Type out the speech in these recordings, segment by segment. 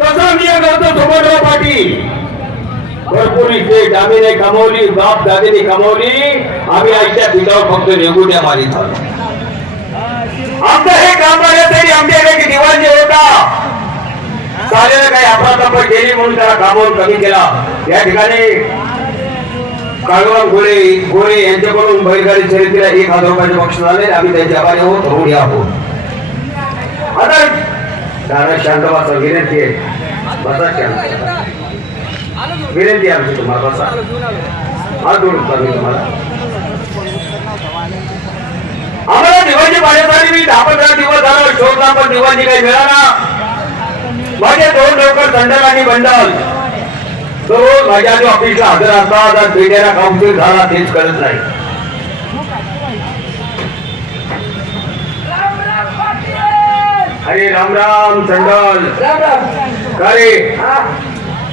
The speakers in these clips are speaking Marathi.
तसं मी करतो सुमनराव पाटील. भरपूर इथे दामीने कमवली, बाप दादीने कमवली. आम्ही आईच्या पिठावर फक्त रेगुट्या मारित आलो. आमचं हे काम करण्यासाठी आमच्याकडे दिवाण जे होता चालेल काही अपराधापट केली म्हणून त्याला कामावून कमी केला. या ठिकाणी काळूराम गोळे यांच्याकडून बैलगाडी शर्यतीला 1000 रुपयाचे बक्षीस आले. आम्ही त्यांचे आभारी आहोत, ऋणी आहोत. आता दादा शांत बसा, विनंती आहे. बसा शांत, विनंती आमची तुम्हाला. बसा, हात जोडून मी तुम्हाला. आम्हाला दिवाळी पाण्यासाठी मी 10-15 दिवस झाला शोधला, पण दिवाळी काही मिळाला. माझे 2 नोकर संडल आणि बंडल दररोज माझ्या ऑफिसला हजर असतात आणि पेट्याला काउन्सिल झाला तेच कळत नाही. अरे राम राम संडल. अरे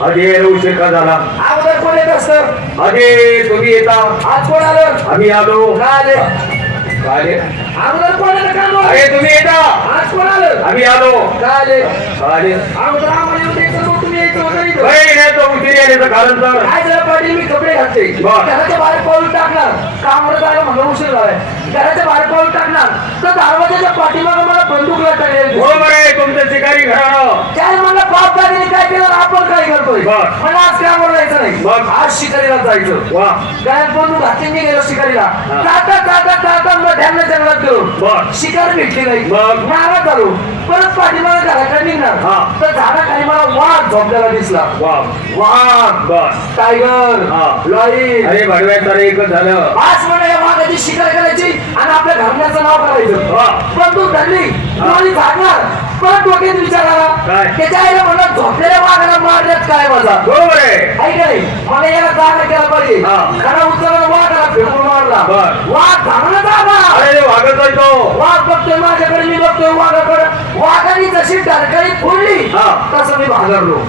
अजय उशीर का झाला? अगोदर कोण येत असत? अजय तुम्ही येता? आज कोण आलं? आम्ही आलो. आले काय अगोदर कोण आलं? काम अरे तुम्ही येता? आज कोण आलं? आम्ही आलो. आले अगोदर आम्हाला येऊन द्यायचं, मग तुम्ही यायचं होतं इथं. उशीर येण्याचं कारण तर काय झालं पाटील? मी कपडे घातले, घराच्या बाहेर पाऊल टाकणार, कामाला जायला म्हणून उशीर झालाय. घराच्या बाहेर पाऊल टाकणार तर दरवाजाच्या पाठीमागे मला बंदूक टाकली. बरोबर आहे तुमचं शिकारी घराणं. काय मला बाप दादीने काय केलं, आपण काय करतोय? मला आज कामावर जायचं नाही, आज शिकारीला जायचं. काय बंदूक घातली, मी गेलो शिकारीला. जाता जाता जाता मग ध्यान जंगलात गेलो, शिकार भेटली नाही, नाराज झालो. परत पाठीमागे घराकडे निघणार तर झाडाखाली मला वाघ झोपलेला दिसला. वाघ, टायगर, लॉईन. अरे भडव्याचं एकच झालं. आज मला या वाघाची शिकार करायची आणि आपल्या घरण्याचं नाव करायचं. बंदूक धरली, डोळी झाडणार. परत डोक्यात विचार आला, त्याच्या आईला म्हणलं झोपलेल्या वाघाला मारण्यात काय मजा? बरोबर आहे. ऐक नाही, मला याला जागा केला पाहिजे. खरा उचलला वाघाला फेकून मारला. वाघ धावला जागा. अरे वाघच आहे तो. वाघ बघतोय माझ्याकडे, मी बघतोय वाघाकडे. वाघाने जशी डरकाळी फोडली तसं मी भागरलो.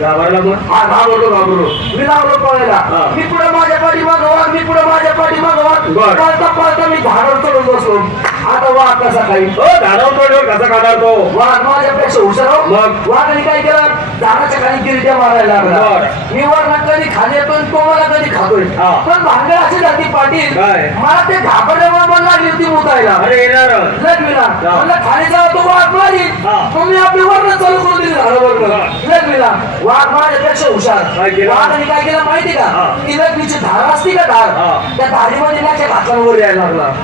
घाबरला मग? घाबरलो. मी लागलो पळायला. मी पुढे माझ्या पाठीमाग वाघ, मी पुढे माझ्या पाठीमाग वाघ. पळता पळता मी झाडावर चढून बसलो. आता वाघ कसा खाईल? झाडावर चढून कसा खाणार तो? वाघ माझ्यापेक्षा हुशार हो. मग वाघाने काय केलं, झाडाच्या खाली गिरट्या मारायला लागला. मी वरनं कधी खाली येतो, तो मला कधी खातोय. पण भांडण अशी जाती पाटील, मला ते घाबरल्यामुळे मला लागली होती मुतायला. अरे येणार लग्मीला म्हणलं खाली जाऊ, तो वाघ मारी. मग मी आपली वर्ण चालू करून दिली झाडावर. लग्मीला वाघ माझ्यापेक्षा हुशार. वाघाने काय केलं माहिती का? ती लग्नीची धार असती का, धार, त्या धारीमध्ये माझ्या घातल्यावर यायला लागला.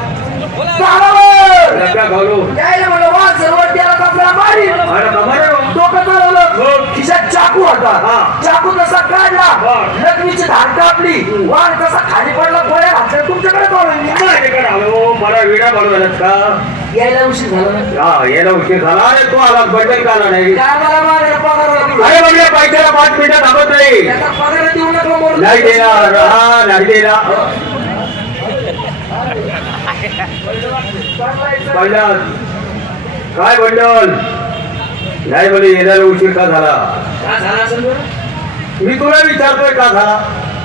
खिशात चाकू होता, चाकू तसा काढला, लग्नीची धार कापली, वाघ तसा खाली पडला, गोळ्या घातल्या. तुमच्याकडे मला विडा बनवला का? यायला उशीर झाला. यायला उशीर झाला. अरे तू आला बंडल का आला नाही? काय मला माझ्या पगार? अरे म्हणजे पैशाला 5 मिनिटं थांबत नाही. पगार देऊ नका. नाही देणार, नाही देणार. काय बंडल नाही बोले येण्याला उशीर का झाला? मी तुला विचारतोय का झाला?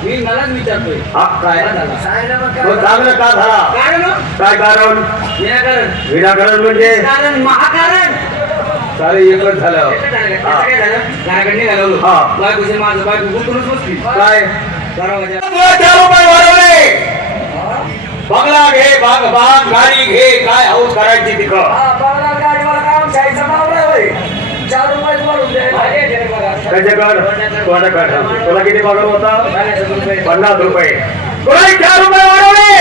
मी मलाच विचारतोय काय चांगलं का झाला? काय कारण? विनाकारण म्हणजे महाकारण. सारे एकच झालं. काय बंगला घे, बाग गाडी घे, काय हाऊस करायची तिथं? तुला किती पगार होता? 50 रुपये. तुला 4 रुपये वाढवले.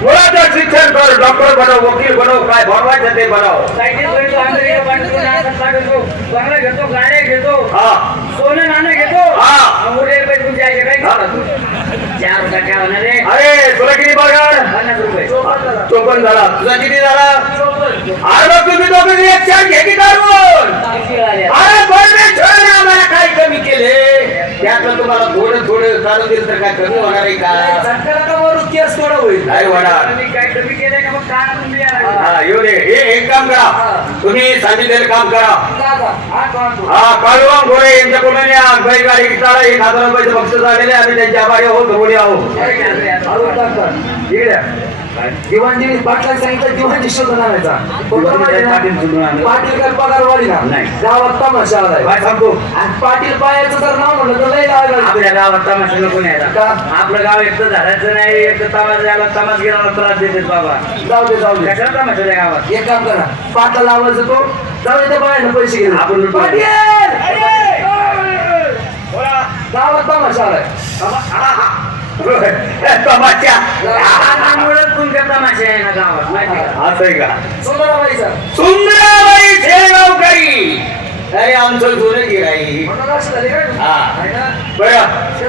मुलाचं शिक्षण कर, डॉक्टर बनव, वकील बनव, काय बनवायचं ते बनव. घेतो, गाड्या घेतो, सोनं नाणं घेतो. अरे तुला किती पगार? 50 रुपये. 54 झाला. तुझा किती झाला? अरे तुम्ही दोघे एक चार घेती काढून. अरे आम्हाला काय कमी केले? त्यातलं तुम्हाला थोडं थोडं चालू दिलं तर काय कमी होणार आहे का? केस थोडं होईल. नाही होणार. काय कमी केलंय का? मग काय हा येऊ दे. एक काम करा, तुम्ही सांगितलेलं काम करा. काळूराम गोळे यांच्याकडून बैलगाडी चाला 1000 रुपयाचं बक्षीस आलेले. आम्ही त्यांच्या आभारी आहोत, ऋणी आहोत. काय दिवाणजी पाटला सांगितलं दिवाणजी शोधून आणायचा बरोबर माहिती ना? पाटील काय पगार वाढीला नाही. गावात तमाशा आलाय काय सांगतो आणि पाटील पायाचं जर नाव म्हणलं तर लय लावायला आपल्या गावात तमाशा नको न्यायला का? आपलं गाव एकटं झाडायचं नाही एकटं तमाशा द्यायला तमाश गेला त्रास देतात बाबा जाऊ दे कशाला तमाशा त्या गावात एक काम करा पाटला लावायचं तो जाऊ दे त्या बायानं पैसे घेऊन आपण लुटू. पाटील गावात तमाशा आलाय तमाशा तुमच्या तमाशा आहे ना गावात माहिती का असं आहे का सुंदराबाईचा सुंदराबाई शेगावकरी अरे आमचं जुनं गिराई म्हणून असं झाले का? हा. आहे ना? बरं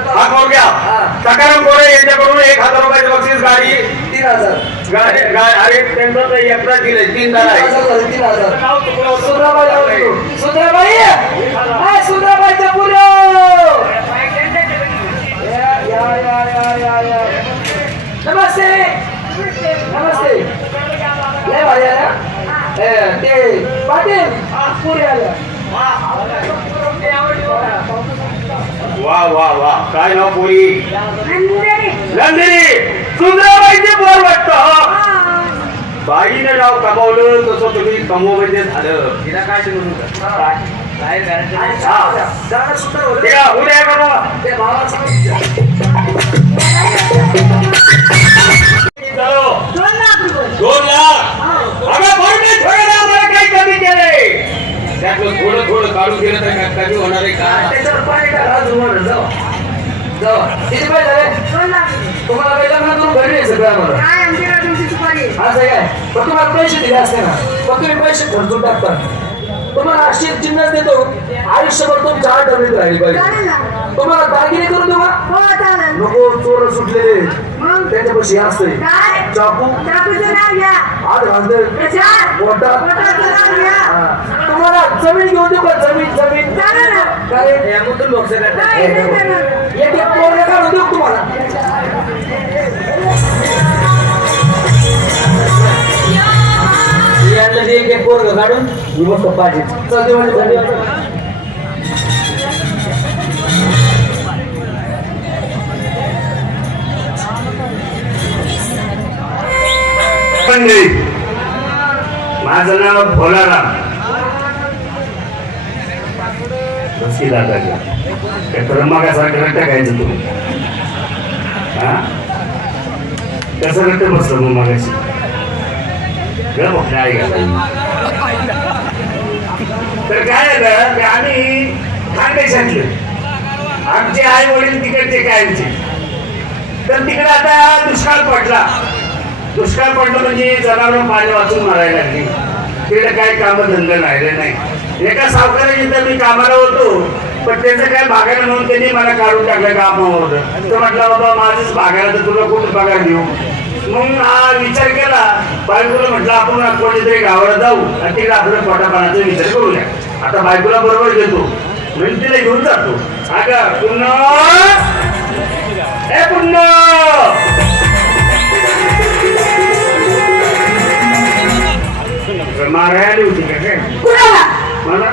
हा करून घ्या हा. सकाराम गोरे यांच्याकडून 1000 रुपयाची बक्षीस गाडी 3000 अरे त्यांचं तर एकदा दिलंय 3 दार आहे 3000 सुंदराबाई लावतो. सुंदराबाई हाय सुंदराबाईच्या पुढे या. नमस्ते नमस्ते लय भारी आला ते पाटील पुढे आल्या वा वा वा काय नाव पोरी नंदिनी सुंदराबाईचे बोर वाटतं बाईने नाव कमावलं तसं तुम्ही कमवमध्ये झालं तिला काय म्हणून काय करायचं आणि हा. जाणं सुंदर होतं. ते का उद्या करा ते भावाचं चलो 2 लाख अगं भरणे थोडं ना मला काही कमी केलंय त्यातलं थोडं काढून गेलं तर काय कमी होणार आहे का त्याच्यावर पाणी टाका जुमर जाऊ किती पाहिजे झाले तुम्हाला काही लग्न करून घरी यायचं का आम्हाला असं आहे काय पण तुम्हाला पैसे दिले असते ना पण तुम्ही पैसे खर्चून टाकता तुम्हाला अशी चिन्ह देतो आयुष्यभर तुमच्या आठवणीत राहिली पाहिजे तुम्हाला दागिने करून देऊ का? नको चोर सुटलेले त्याच्यापाशी असतंय चाकू आठ घालते तुम्हाला जमीन घेऊन देऊ का जमीन काय यामधून बॉक्स करतात एक पोरं काढून देऊ तुम्हाला एक पोरं काढून मस्त पाहिजे चल दिवाळी माझं नाव भोलाराम बसी दादा काय क्रमांकासारखं रट्टा खायचं तुम्ही हा कसं रट्ट बसलं मग मागाशी काय घाला तर काय झालं की आम्ही खानदेशातले आमचे आई वडील तिकडचे कायमचे तर तिकडे आता दुष्काळ पडलं म्हणजे जनावरं पाणी वाचून मारायला लागली तिकडे काय कामधंदे राहिले नाही एका सावकाराच्या इथं मी कामाला होतो पण त्याचं काय भागायला म्हणून त्यांनी मला काढून टाकलं कामावर तर म्हटलं बाबा माझंच भागायला तर तुला कुठं पगार देऊ मग हा विचार केला बायकोला म्हटलं आपण कोणीतरी गावाला जाऊ आणि तिकडे आपल्या पोटापाण्याचा विचार करूया आता बायकोला बरोबर घेतो म्हणून तिला घेऊन जातो अगं पुन्हा मारायला होती का काय मला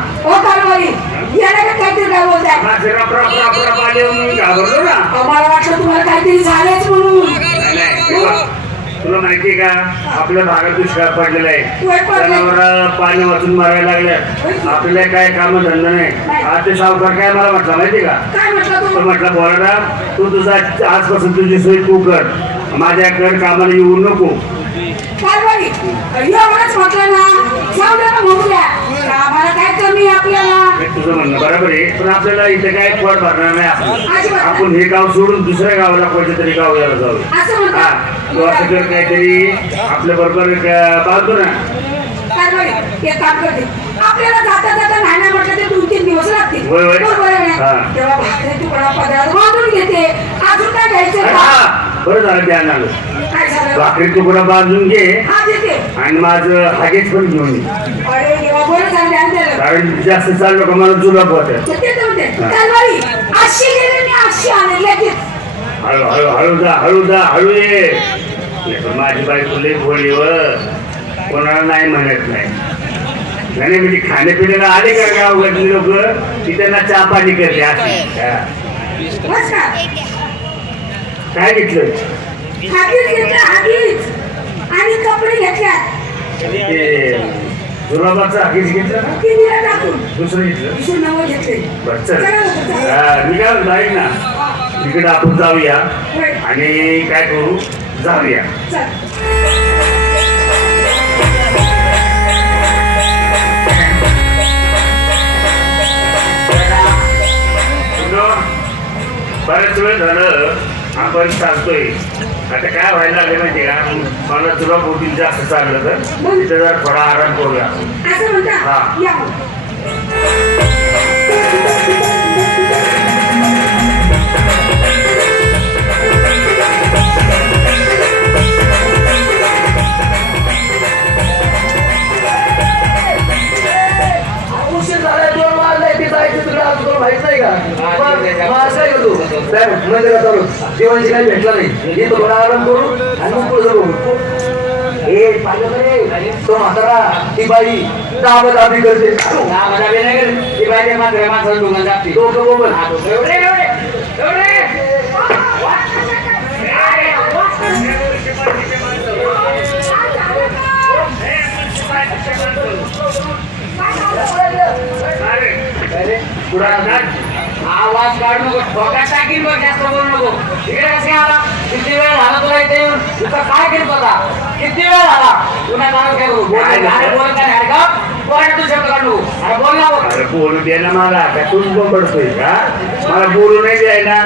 घाबरलो ना मला वाटलं तुम्हाला काहीतरी झालंच म्हणून तुला माहितीये का आपल्या भागात दुष्काळ पडलेला आहे जनावर पाणी वाचून मारायला लागले आपल्याला काय काम धंदा नाही आज ते सावकार काय मला म्हटलं माहितीये का म्हटलं बोला तू तुझा आजपासून तुझी सोय तू कर माझ्याकडे कामाला येऊ नको म्हटलं ना जाऊ दे ना बघूया आम्हाला काय कमी आपल्याला तुझं म्हणणं बरोबर आहे पण आपल्याला इथे काय फळ भरणार नाही आपण हे गाव सोडून दुसऱ्या गावाला कोणत्या तरी गावाला जाऊ हा तू असं कर काहीतरी आपल्या बरोबर पाहतो ना एक काम करते आपल्याला जाता जाता नाही म्हटलं ते 2-3 दिवस लागतील होय, होय. बरोबर आहे ना? हा. तेव्हा भाकरी तुकडा पदार्थ बांधून घेते अजून काय घ्यायचं हा बरं झालं ध्यान आलं काय झालं भाकरी तुकडा बांधून घे हा देते आणि माझं हागेच पण घेऊन ये अरे देवा बरं झालं ध्यान दिलं कारण जास्त चाललो का मला जुलाब होत ते तर म्हणते कालवारी 800 गेले मी 800 आले लगेच हळू जा हळू ये पण माझी बायको लई भोळी व कोणाला नाही म्हणत नाही म्हणजे खाण्यापिण्याला आले का गावकडली लोक ती त्यांना चहा पाणी करते अशी बस का काय घेतलं हागीच घेतलं हागीच आणि कपडे घेतल्यात ते गुलाबाचं हाकीच घेतलं ना ती दिला टाकून दुसरं घेतलं विषय नाव घेतले बरं चल चला लवकर, चला. मी काय म्हणतो, ऐक ना तिकडे आपण जाऊया होय. आणि काय करू जाऊया चल. बऱ्याच वेळ झालं आपण चालतोय आता काय व्हायला लागलं माहिती का मला तुला बोटील जास्त चाललं तर तिथं जरा थोडा आराम करूया असं म्हणता हा. या मग. उशीर झालाय 2 वाजलाय ते जायचं तुला आज तुला माहित नाही का मग असं काय करतो साहेब मंदिरात चालू देवांची काही भेटला नाही येतो थोडा आराम करू आणि मग पुढे जाऊ ए पाहिलं रे तो म्हातारा ती बाई दाबी करते डोकं बोबल आवाज काढू नको ठोका टाकीन बघ जास्त बोलू नको इकडे कसे आला किती वेळ झाला तुला इथे येऊन तुझा काय केलं होता किती वेळ झाला तुला काय करू बोलत नाही का बोल तू शब्द काढू अरे बोल ना बोल अरे बोलू दे ना मला काय तूच बोंबडतोय का मला बोलू नाही द्यायला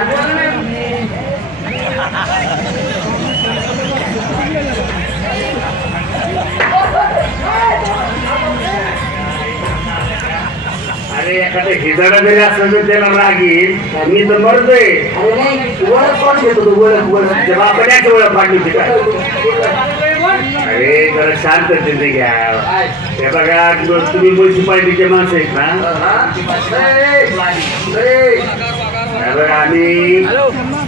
अरे एखादं हिजाडा जरी असलं तर त्याला राग येईल मी तर मरतोय अरे नाही ओळख कोण घेतो तू ओळख जेव्हा आपण याची ओळख पाडली होती काय अरे जरा शांत तिथे घ्या हे बघा तुम्ही म्युन्सिपाल्टीचे माणसं आहेत ना हे बघा आम्ही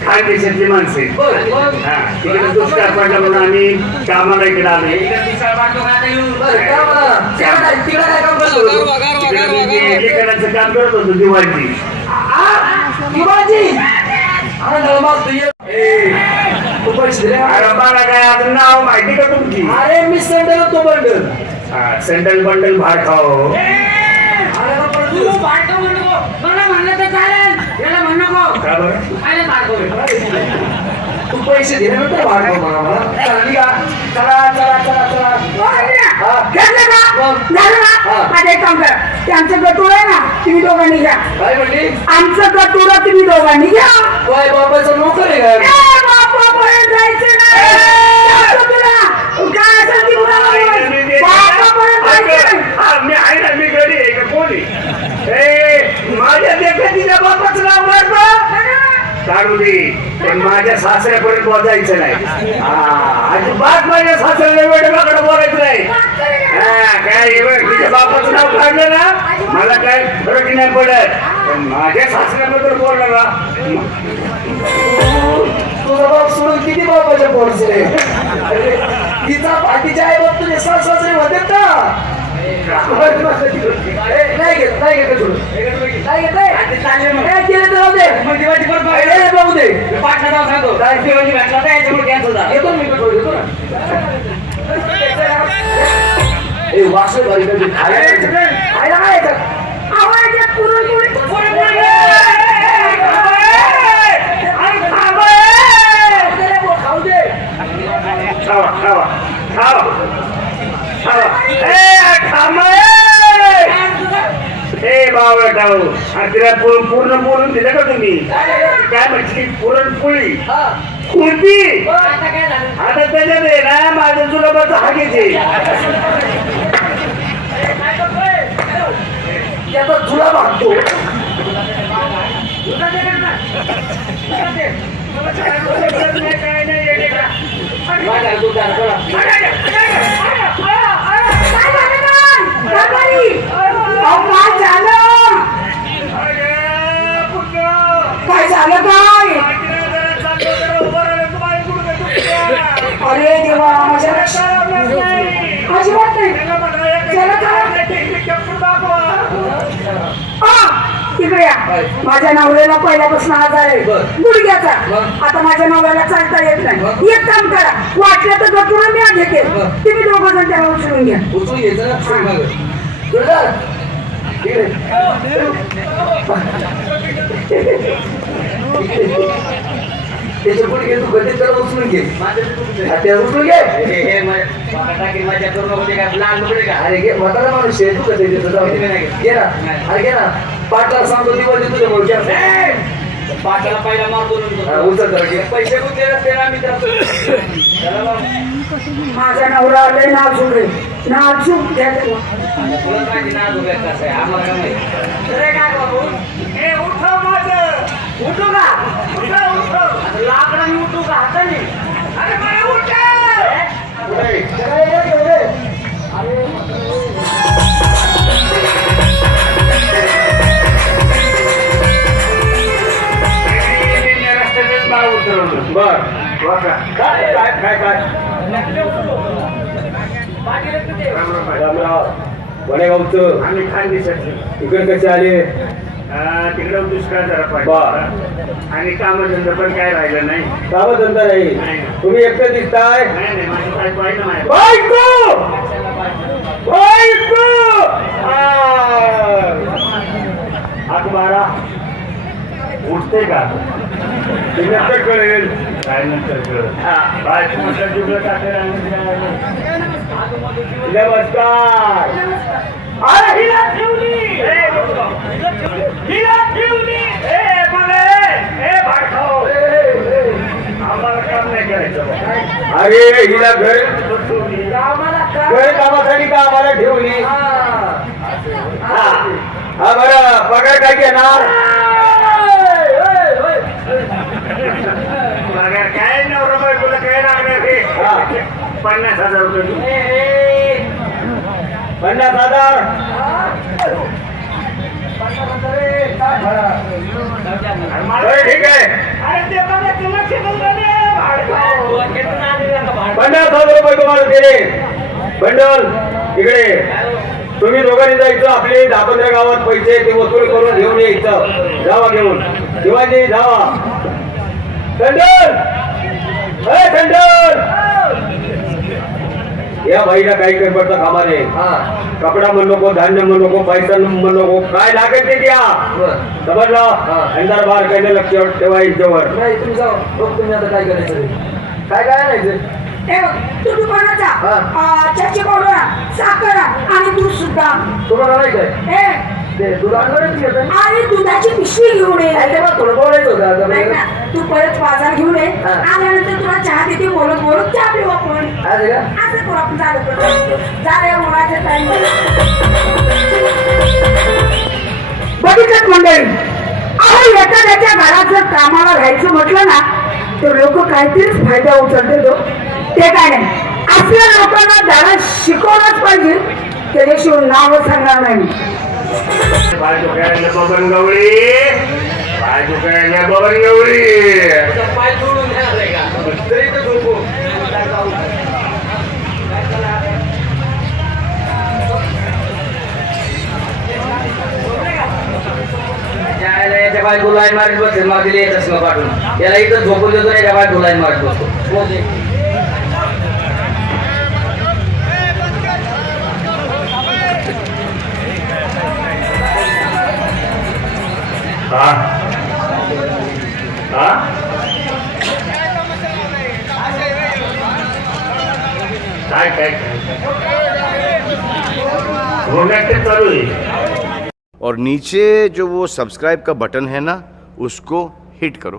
खानदेशातली माणसं आहेत हा तिकडे दुष्काळ पडला म्हणून आम्ही कामाला इकडे आलो तिकडे मी लेखनाचं काम करत होतो दिवाळी अरे मला काय अजून नाव माहिती का तुमची अरे मी सेंटर तो बंडल सेंट्रल बंडल भाड खाओ तू भांडतो म्हणू नको मला म्हणलं तर चालेल याला म्हणू नको का बरं काय भांडतो तू पैसे दिल्यानंतर भाग मला चला निघा चला चला चला चला घेतलं का? झालं ना? आता एक काम करा. ते आमचं गटूळ आहे ना तुम्ही दोघांनी घ्या काय म्हणली आमचं गटूळ तुम्ही दोघांनी घ्या बाय बाबाचं नोकर आहे का ए, बापापर्यंत जायचं नाही. सांगतो तुला. काय असेल ती मुलाला बापापर्यंत जायचं नाही. मी आहे ना मी घरी आहे का कोणी माझ्या देखतीच्या बापाचं नाव काढतो काढू दे पण माझ्या सासऱ्यापर्यंत बोलायचं नाही अजिबात माझ्या सासऱ्याला वेळेकडे बोलायचं नाही काय तुझ्या बापाचं नाव काढलं ना मला काय फरक नाही पडत पण माझ्या सासऱ्याबद्दल बोललं ना तुझा बाप सोडून किती बापाच्या पोरचे तिचा बाकीच्या आई बाप तुझे सासरे होते ना नाही घेत नाही घेत सोडून नाही घेत नाही केलं तर राहू दे बघू दे पाटला जाऊ सांगतो दिवाळी भेटला तर याच्यामुळे कॅन्सल झाला येतो मी पेट्रोल येतो ना ए वासू भारी करते खायला काय येतं आवाजात पुरण खाऊ दे खावा खावा खावा खावा ए बाबा खाऊ आणि तिला पूर्ण बोलून दिलं का तुम्ही काय म्हटली पुरणपोळी खुर्पी आता काय झालं आता त्याच्यात आहे ना माझं जुलाबाचं हागेचे त्याचा तुला मागतो काय झालं काय अरे देवा माझ्या अजिबात नाही त्याला काय इकडे या. माझ्या नवऱ्याला पहिल्यापासून आजार आहे बरं. गुडघ्याचा. बरं. आता माझ्या नवऱ्याला चालता येत नाही. बरं. एक काम करा, वाटलं तर गटुरं मी घेते, बरं. तुम्ही दोघं जण त्याला उचलून घ्या. उचलून घ्यायचं ना सांग मग. जोरदार. इकडे. त्याच्या पुढे घे तू गतीत त्याला उचलून घे त्याला उचलून घे माझ्या करू नको ते काय लहान मुकडे का अरे घे म्हातारा माणूस आहे तू कसं देतो जाऊ दे. घे ना अरे घे ना पाटला सांगतो दिवस देतो तुझ्या मुळे पाटाला पहिला मारतो उचल जरा घे. पैसे कुठे असते ना मी त्याला माझा नवरा लय नाजूक आहे, नाजूक घ्या त्याला. तुला माहिती ना तू कसं आहे आम्हाला काय माहिती अरे काय बाबू हे उठव माझं उठू का उठव लाकडाने उठू का हाताने अरे मला बर काय काय काय काय वडेगावचं आम्ही खानदेशातले इकडे कसे आले तिकडं दुष्काळ जरा बर. पाहिजे आणि कामधंदा पण काय राहिलं नाही कामधंदा नाही नाही. तुम्ही एकटे दिसताय नाही नाही माझं काय पाहिजे नाही बायको बायको हात मारा उठते का ते नंतर कळेल काय नंतर कळलं. काय तुमच्या जुगलं टाकेल नमस्कार अरे हिला ठेवली हिला ठेवली भाडखाऊ आम्हाला काम नाही करायचं अरे हिला घर आम्हाला घर कामासाठी का आम्हाला ठेवली हा बरं पगार काय घेणार काय नवरा बायकोला काय लागणार हे हा. 50,000 रुपये 50,000 बरं ठीक आहे 50,000 रुपये तुम्हाला दिले बंडल इकडे तुम्ही दोघांनी जायचं आपले 10-15 गावात पैसे ते वसूल करून घेऊन यायचं जावा घेऊन शिवाजी जावा थंडल थंडल या बाईला काही करपडता कामा नये कपडा म्हणू नको धान्य म्हणू नको पैसा म्हणू नको काय लागेल ते द्या समजलं अंदर बाहेर काही लक्ष ठेवा यांच्यावर नाही तुम्ही जाऊ बघ तुम्ही आता काय करायचं काय काय आणायचं हे बघ, तू दुकानाचा चर्ची पावडर साखर आणि दूध सुद्धा. तुम्हाला नाही काय हे ते दूध आणलं नाही तुम्ही आता? आणि दुधाची पिशवी घेऊन ये. काय ते बघ, थोडं बोलायचं होतं आता नाही मला. ना, तू परत बाजार घेऊन ये. हा. आल्यानंतर तुला चहा देते, बोलत बोलत चहा पिऊ आपण. आज आहे का? असं करू आपण, झालं उन्हाच्या टाइम. बघितलं मंडळी, अहो एखाद्याच्या घरात जर कामाला राहायचं म्हटलं ना तर लोक काहीतरीच फायदा उचलते तो. ते काय नाही, आपल्या लोकांना धडा शिकवलाच पाहिजे, त्याच्याशिवाय नाव सांगणार नाही. बाजू खेळायला बबन गवळी बाजू खेळायला बबन गवळी पाय जोडून घ्या का तरी तर झोपू याच्या बायको लाईन मारत बसेल मग तिला येतच मग पाठवून याला इथं झोपून देतो याच्या बायको लाईन मारत बसतो हा हा काय काय घोंगाटे चालू आहे और नीचे जो वो सब्सक्राइब का बटन है ना उसको हिट करो.